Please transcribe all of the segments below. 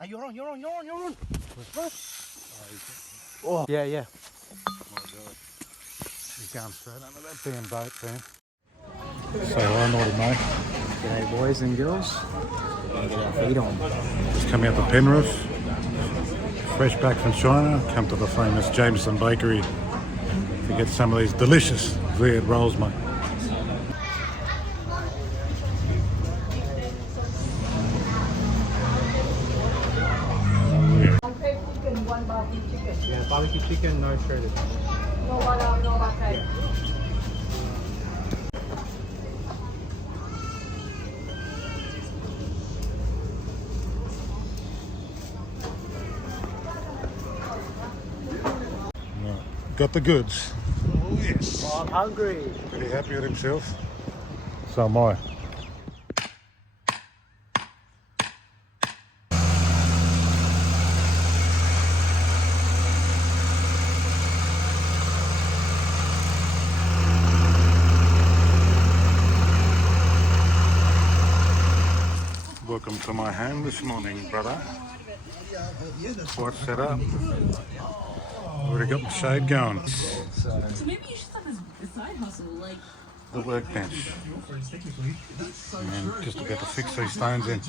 Hey, you're on. Oh, yeah, yeah. My God. He's going straight under that damn boat, man. So, hi, Nauti, mate. G'day, boys and girls. Gonna get our feet on. Just come out to Penrith. Fresh back from China. Come to the famous Jameson Bakery to get some of these delicious weird rolls, mate. One barbecue chicken. Yeah, barbecue chicken, no shredded. No one, no butter. Got the goods. Oh, yes. Oh, I'm hungry. Pretty happy with himself. So am I. Welcome to my home this morning, brother. Quite set up. Already got my shade going. So maybe you should start a side hustle, like The workbench. And just about to fix these stones in.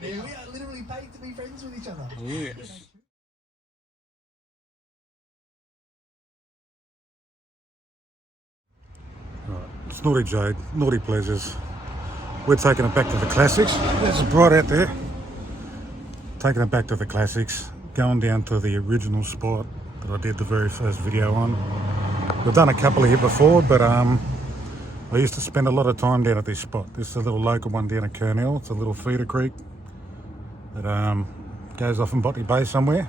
We are literally paid to be friends with each other. Yes. Right. It's Nauti Jade, Naughty Pleasures. We're taking it back to the classics. There's a bright out there. Taking it back to the classics. Going down to the original spot that I did the very first video on. We've done a couple here before, but I used to spend a lot of time down at this spot. This is a little local one down at Kernell. It's a little feeder creek that goes off in Botany Bay somewhere.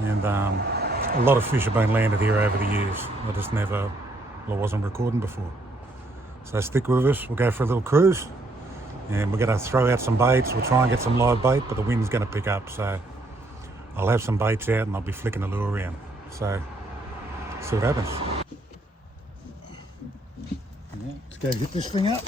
And a lot of fish have been landed here over the years. I wasn't recording before. So stick with us, we'll go for a little cruise. And we're gonna throw out some baits. We'll try and get some live bait, but the wind's gonna pick up. So I'll have some baits out and I'll be flicking the lure around. So, see what happens. Yeah, let's go hit this thing up.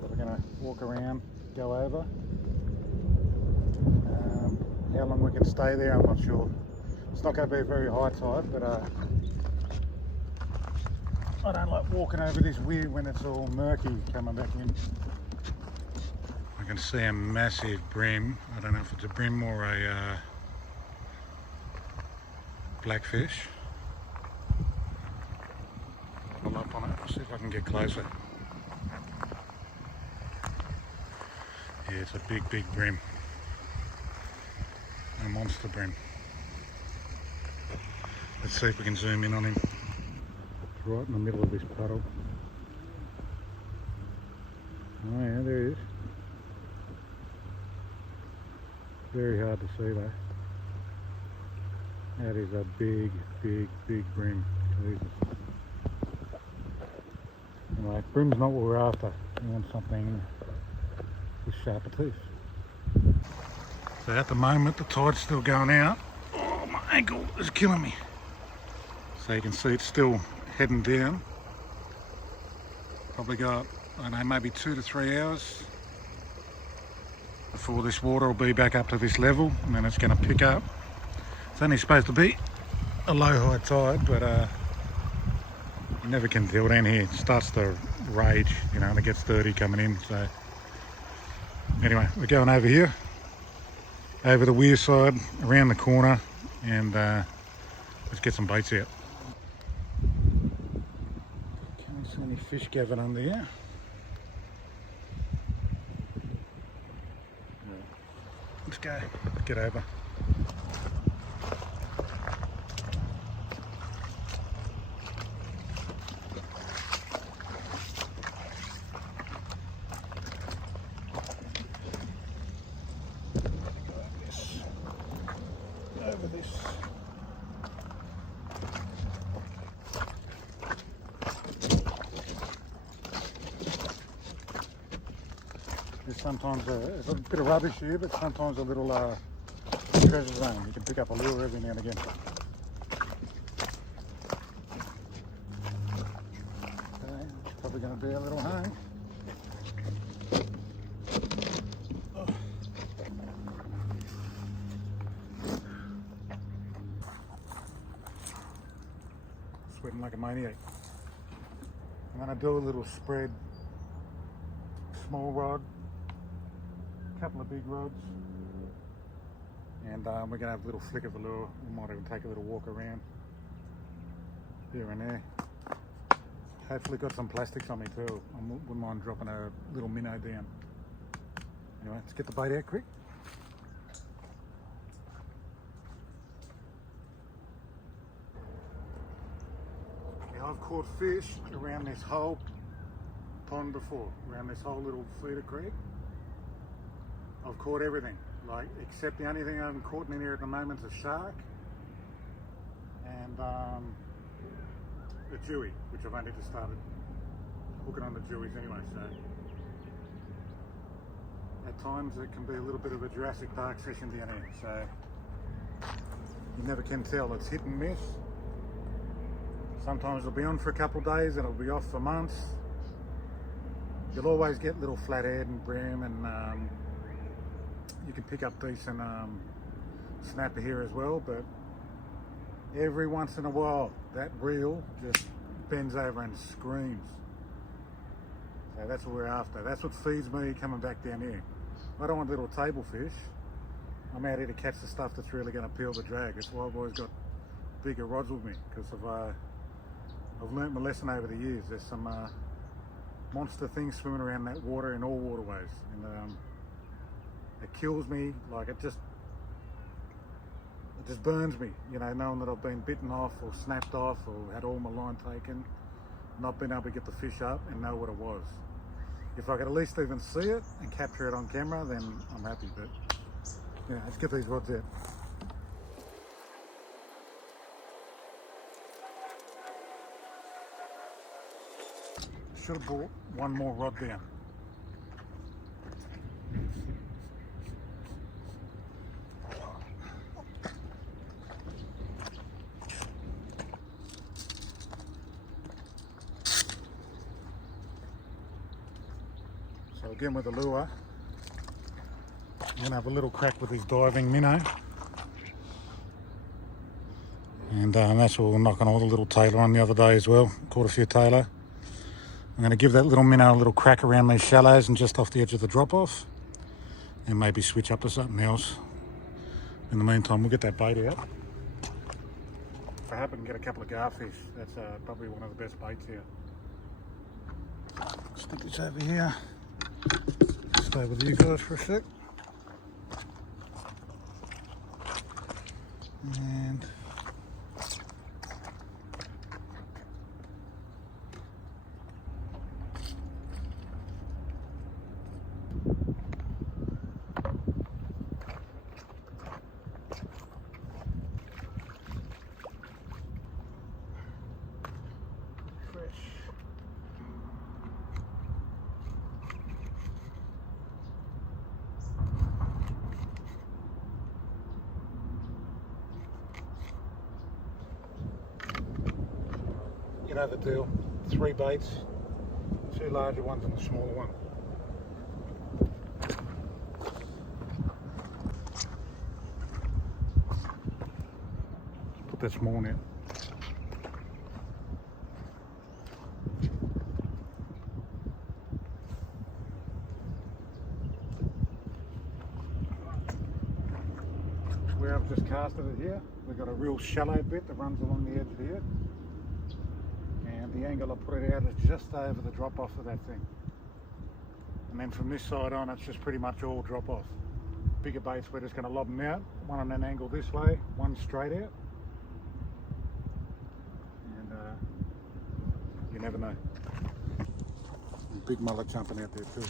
We're gonna walk around, go over. How long we can stay there, I'm not sure. It's not going to be a very high tide, but I don't like walking over this weir when it's all murky coming back in. I can see a massive bream. I don't know if it's a bream or a blackfish. Pull up on it, I'll see if I can get closer. Yeah, it's a big bream. A monster bream. Let's see if we can zoom in on him. It's right in the middle of this puddle. Oh yeah, there he is. Very hard to see though. That is a big bream. Jesus. Anyway, bream's not what we're after. We want something with sharper teeth. So at the moment the tide's still going out. Oh, my ankle is killing me. So you can see it's still heading down. Probably got, I don't know, maybe 2 to 3 hours before this water will be back up to this level, and then it's going to pick up. It's only supposed to be a low high tide, but you never can tell down here. It starts to rage, you know, and it gets dirty coming in. So anyway, we're going over here, over the weir side, around the corner, and let's get some baits out. Can't see any fish gathered under here. Let's go, get over. Over this. There's sometimes a bit of rubbish here, but sometimes a little treasure zone. You can pick up a lure every now and again. Okay, it's probably going to be a little hang. Sweating like a maniac. I'm going to do a little spread, small rod, couple of big rods, and we're going to have a little flick of a lure. We might even take a little walk around here and there. Hopefully got some plastics on me too. I wouldn't mind dropping a little minnow down. Anyway, let's get the bait out quick. Now I've caught fish around this whole pond before, around this whole little feeder creek. I've caught everything, like, except the only thing I haven't caught in here at the moment is a shark and a jewie, which I've only just started hooking on the jewies anyway, so at times it can be a little bit of a Jurassic Park session down here, so you never can tell. It's hit and miss. Sometimes it'll be on for a couple of days and it'll be off for months. You'll always get little flathead and brim, and you can pick up decent snapper here as well, but every once in a while that reel just bends over and screams. So that's what we're after. That's what feeds me coming back down here. I don't want little table fish. I'm out here to catch the stuff that's really going to peel the drag. That's why I've always got bigger rods with me, because I've learnt my lesson over the years. There's some monster things swimming around that water in all waterways, and it kills me. Like, it just burns me, you know, knowing that I've been bitten off or snapped off or had all my line taken, not being able to get the fish up and know what it was. If I could at least even see it and capture it on camera, then I'm happy. But yeah, let's get these rods out. Should have brought one more rod down. So again with the lure, I'm going to have a little crack with this diving minnow. And that's what we were knocking all the little tailor on the other day as well. Caught a few tailor. I'm going to give that little minnow a little crack around these shallows and just off the edge of the drop-off, and maybe switch up to something else. In the meantime, we'll get that bait out. If I happen to get a couple of garfish, that's probably one of the best baits here. Stick this over here. Stay with you guys for a sec. And you know the deal. 3 baits, 2 larger ones and a smaller one. Put that small one in. Where I've just casted it here, we've got a real shallow bit that runs along the edge here. And the angle I put it out is just over the drop off of that thing. And then from this side on, it's just pretty much all drop off. Bigger baits, we're just going to lob them out, one on an angle this way, one straight out. And you never know. Big mullet jumping out there too.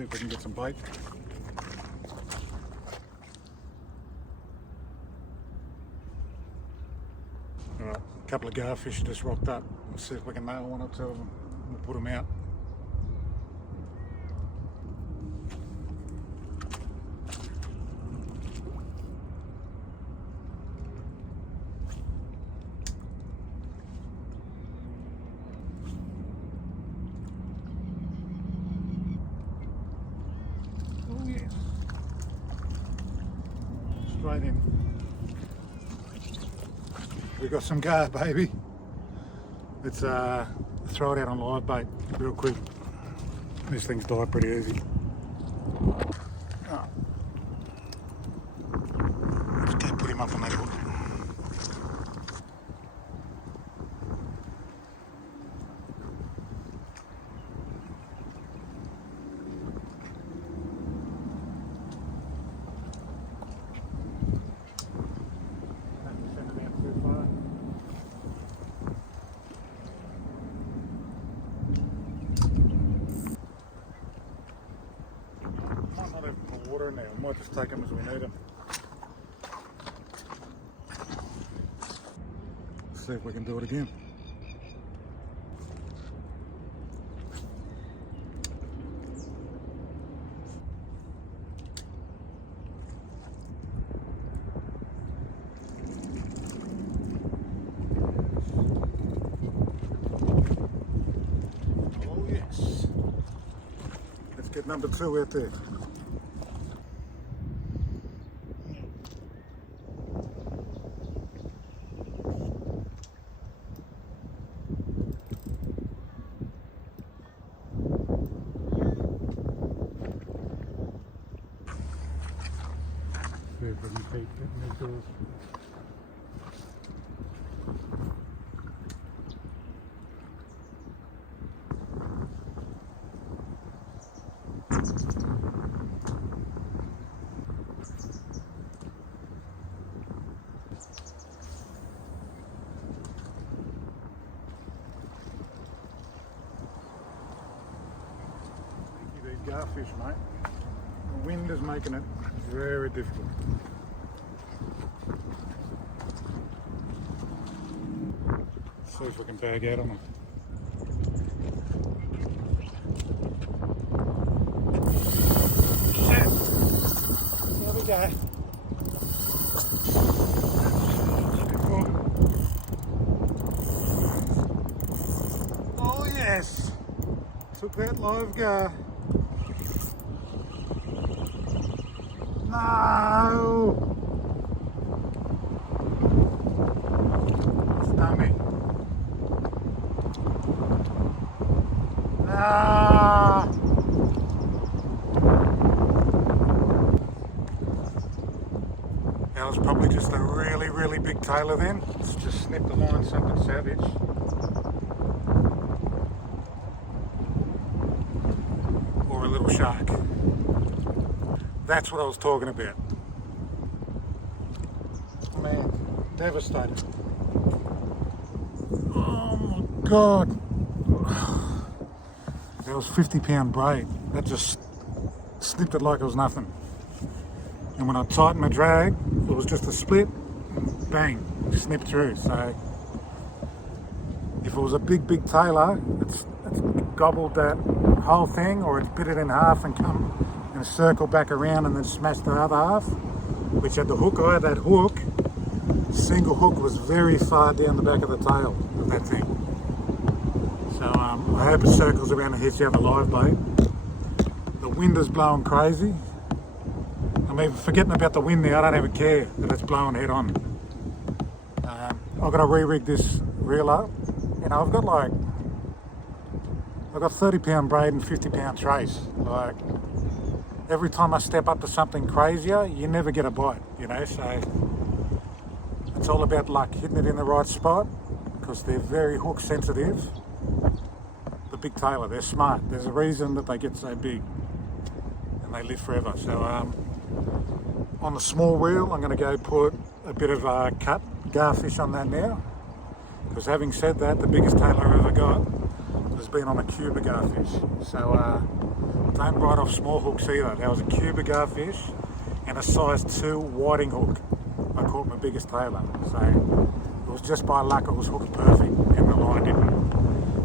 See if we can get some bait. Alright, a couple of garfish just rocked up. Let's see if we can nail one or two of them. We'll put them out. Oh yes. Straight in. We got some gar, baby. Let's throw it out on live bait real quick. These things die pretty easy. Oh. Let's go put him up on that hook. Might not have more water in there. We might just take them as we need them. See if we can do it again. Oh yes. Let's get number 2 out there. See if we can keep getting these doors. These garfish, mate. The wind is making it very difficult. See if we can bag out on them. Shit! There we go. Oh yes! Took that live gar. No! Stung me. Ah! That was probably just a really, really big tailor then. It's just snipped the line something savage. Or a little shark. That's what I was talking about. Man, devastated. Oh my God. That was 50-pound braid. That just snipped it like it was nothing. And when I tightened my drag, it was just a split, and bang, snipped through. So if it was a big tailor, it's gobbled that whole thing, or it's bit it in half and come in a circle back around and then smashed the other half, which had the hook. I had that hook, single hook was very far down the back of the tail of that thing. So I hope it circles around and hits you on the live bait. The wind is blowing crazy. I mean, forgetting about the wind now, I don't even care that it's blowing head on. I've got to re-rig this reel up. You know, I've got 30-pound braid and 50-pound trace. Like, every time I step up to something crazier, you never get a bite, you know, so it's all about luck, hitting it in the right spot, because they're very hook sensitive. The big tailor, they're smart. There's a reason that they get so big and they live forever. So on the small reel, I'm going to go put a bit of cut garfish on that now, because having said that, the biggest tailor I ever got has been on a Cuba garfish. So don't write off small hooks either. That was a Cuba garfish and a size 2 whiting hook. I caught my biggest tailor. So it was just by luck it was hooked perfect and the line didn't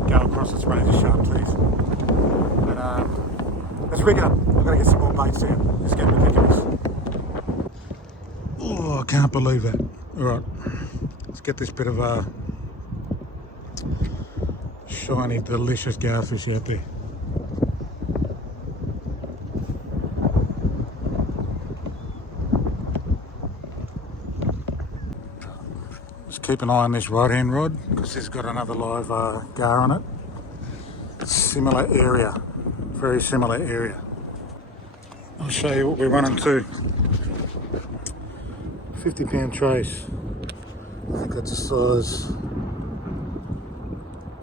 go across its razor sharp teeth. But let's rig it up. I've got to get some more baits out. It's getting ridiculous. Oh, I can't believe that. Alright, let's get this bit of a shiny, delicious garfish out there. Just keep an eye on this right hand rod because it's got another live gar on it. Similar area, very similar area. I'll show you what we're running to. 50-pound trace. I think that's a size,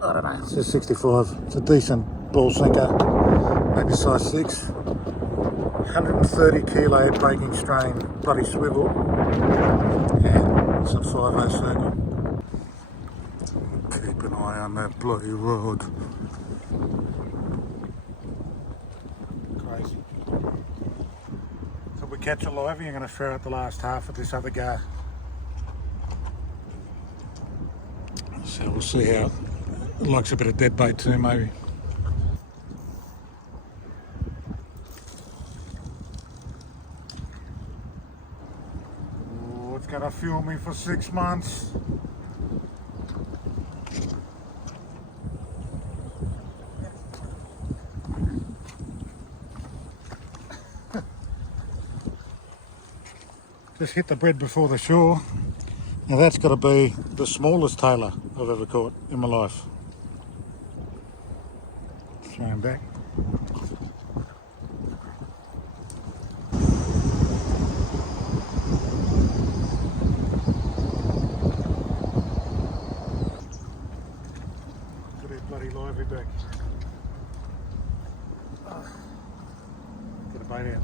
I don't know, it says 65. It's a decent ball sinker, maybe size 6. 130 kilo breaking strain, bloody swivel, and some 5/0 circle. Keep an eye on that bloody rod. Crazy. So if we catch a livey, I'm going to throw out the last half of this other gar. So we'll see how it likes a bit of dead bait too, maybe. Oh, it's gonna fuel me for 6 months. Just hit the bread before the shore. Now that's got to be the smallest tailor I've ever caught in my life. Throw him back. Put that bloody lively back. Get a bait out.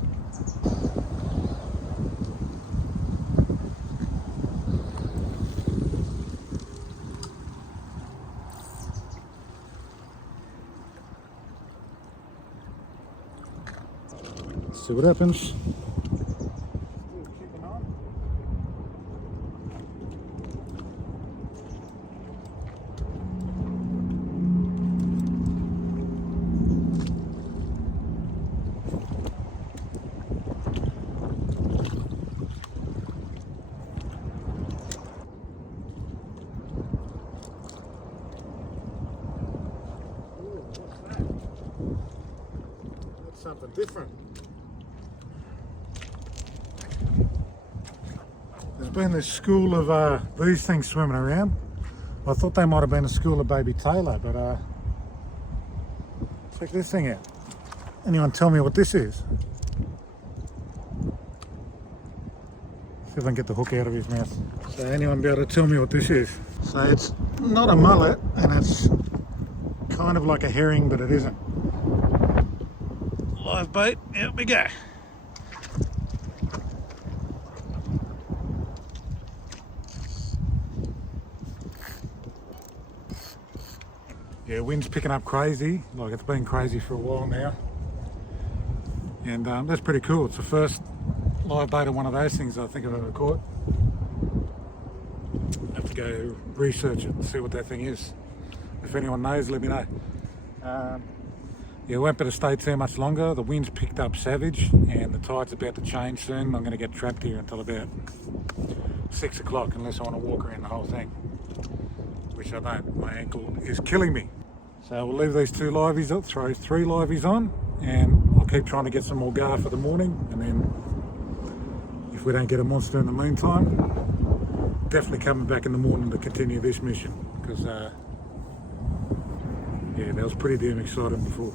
See what happens. That's something different. There's been this school of these things swimming around. I thought they might have been a school of baby tailor, but check this thing out. Anyone tell me what this is? See if I can get the hook out of his mouth. So anyone be able to tell me what this is? So it's not a mullet and it's kind of like a herring, but it isn't. Live bait, out we go. Yeah, wind's picking up crazy, like it's been crazy for a while now. And that's pretty cool. It's the first live bait of one of those things I think I've ever caught. I have to go research it and see what that thing is. If anyone knows, let me know. Yeah, we won't be able to stay too much longer. The wind's picked up savage and the tide's about to change soon. I'm going to get trapped here until about 6 o'clock unless I want to walk around the whole thing, which I don't. My ankle is killing me. So we'll leave these 2 liveys up, throw 3 liveys on, and I'll keep trying to get some more gar for the morning. And then if we don't get a monster in the meantime, definitely coming back in the morning to continue this mission, because yeah, that was pretty damn exciting before.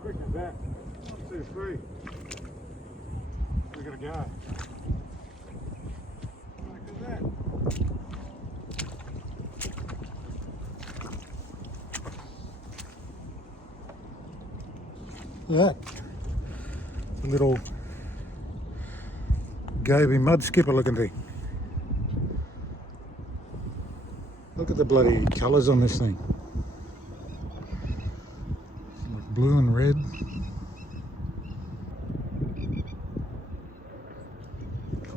Quick as that. 1, 2, 3. We're gonna go. Quick as that. Yeah. A little goby mud skipper looking thing. Look at the bloody colours on this thing. Like blue and red.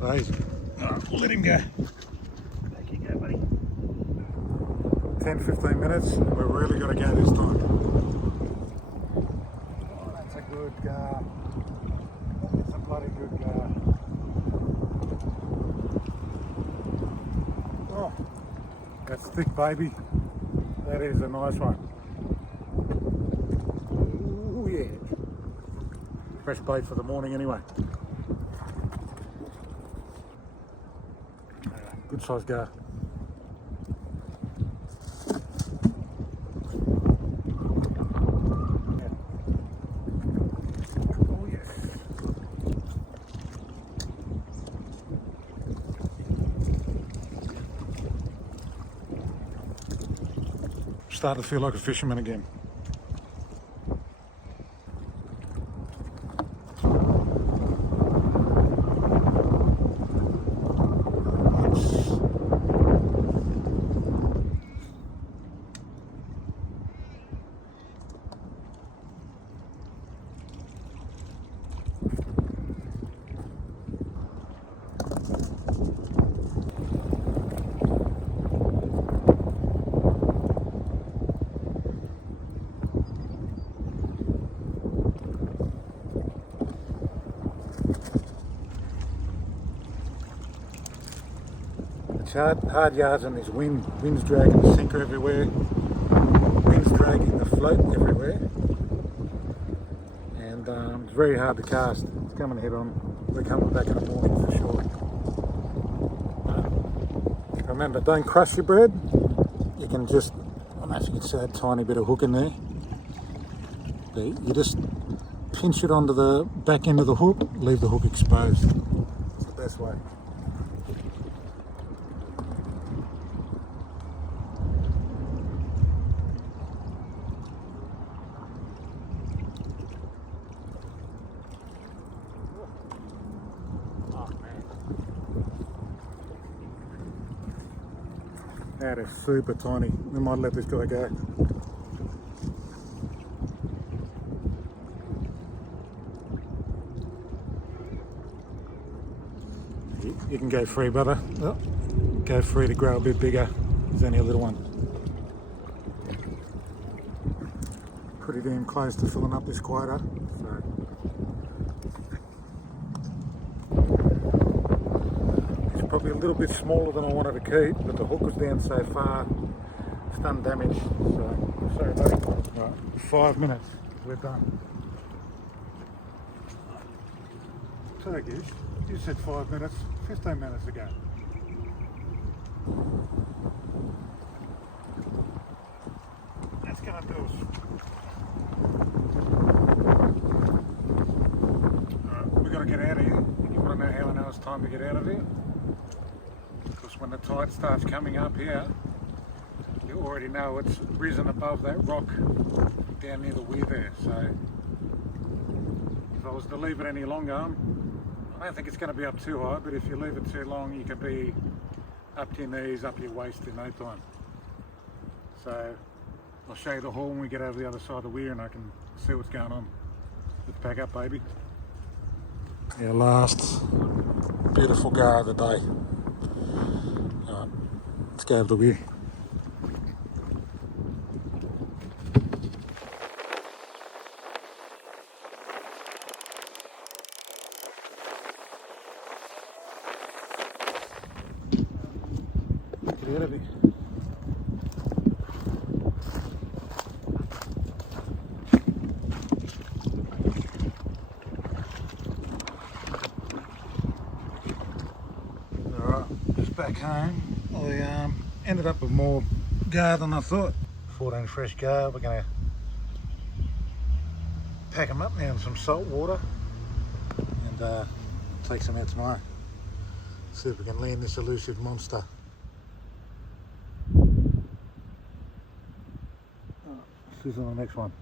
Crazy. Oh, let him go. Back you go, buddy. 10-15 minutes. We're really going to go this time. Oh, that's a good gar. That's a bloody good gar. Oh, that's thick, baby. That is a nice one. Ooh, yeah. Fresh bait for the morning anyway. Good size gar. Oh yes. Starting to feel like a fisherman again. Hard yards on this wind. Wind's dragging the sinker everywhere. Wind's dragging the float everywhere. And it's very hard to cast. It's coming head on. We're coming back in the morning for sure. Remember, don't crush your bread. You can just, I don't know if you can see that tiny bit of hook in there. But you just pinch it onto the back end of the hook, leave the hook exposed. It's the best way. That is super tiny. We might let this guy go. You can go free, brother. Oh, go free to grow a bit bigger. There's only a little one. Pretty damn close to filling up this quota. So. Probably a little bit smaller than I wanted to keep, but the hook was down so far, it's done damage. So, sorry buddy. Right, 5 minutes, we're done. Turkish, you said 5 minutes, 15 minutes ago. That's gonna do us. Alright, we gotta get out of here. You wanna know how I know it's time to get out of here? When the tide starts coming up here, you already know it's risen above that rock down near the weir there. So if I was to leave it any longer, I don't think it's going to be up too high, but if you leave it too long, you could be up to your knees, up your waist in no time. So I'll show you the haul when we get over the other side of the weir and I can see what's going on. Let's pack up, baby. Our last beautiful gar of the day. Let's go over the weir. Get out of here. Alright, just back home. I ended up with more gar than I thought. 14 fresh gar. We're going to pack them up now in some salt water and take some out tomorrow. See if we can land this elusive monster. See you on the next one.